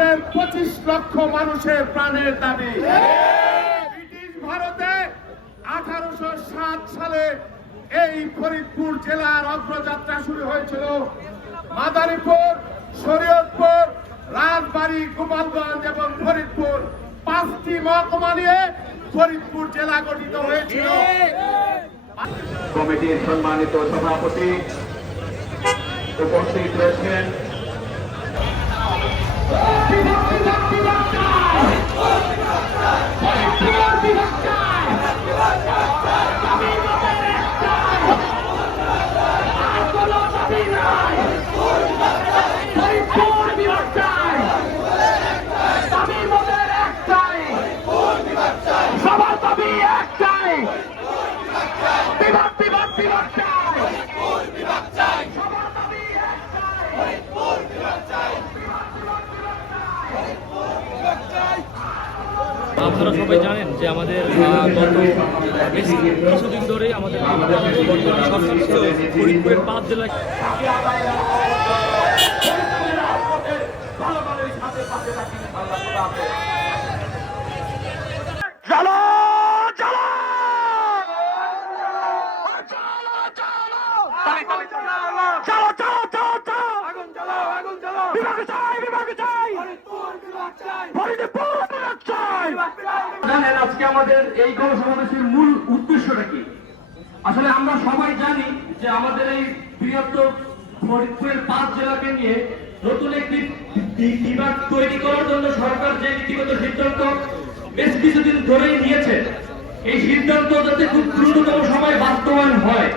ফরিদপুরের পঁচিশ লক্ষ মানুষের প্রাণের দাবি। ব্রিটিশ ভারতে আঠারোশো সাত সালে এই ফরিদপুর জেলার অগ্রযাত্রা শুরু হয়েছিল। মাদারীপুর, শরীয়তপুর, রাজবাড়ী, গোপালগঞ্জ এবং ফরিদপুর পাঁচটি মহকুমা নিয়ে ফরিদপুর জেলা গঠিত হয়েছিল। কমিটির সম্মানিত সভাপতি উপস্থিত আপনারা সবাই জানেন যে আমাদের গত বেশ কিছুদিন ধরে আমাদের সরকার ফরিদপুরের পাঁচ জেলায় আজকে আমাদের এই গণসমাবেশের মূল উদ্দেশ্যটা কি? আসলে আমরা সবাই জানি যে আমাদের এই বৃহত্তর ফরিদপুরের পাঁচ জেলাকে নিয়ে নতুন একটি বিভাগ তৈরি করার জন্য সরকার যে নীতিগত সিদ্ধান্ত বেশ কিছুদিন ধরেই নিয়েছে, এই সিদ্ধান্ত যাতে খুব দ্রুততম সময় বাস্তবায়ন হয়।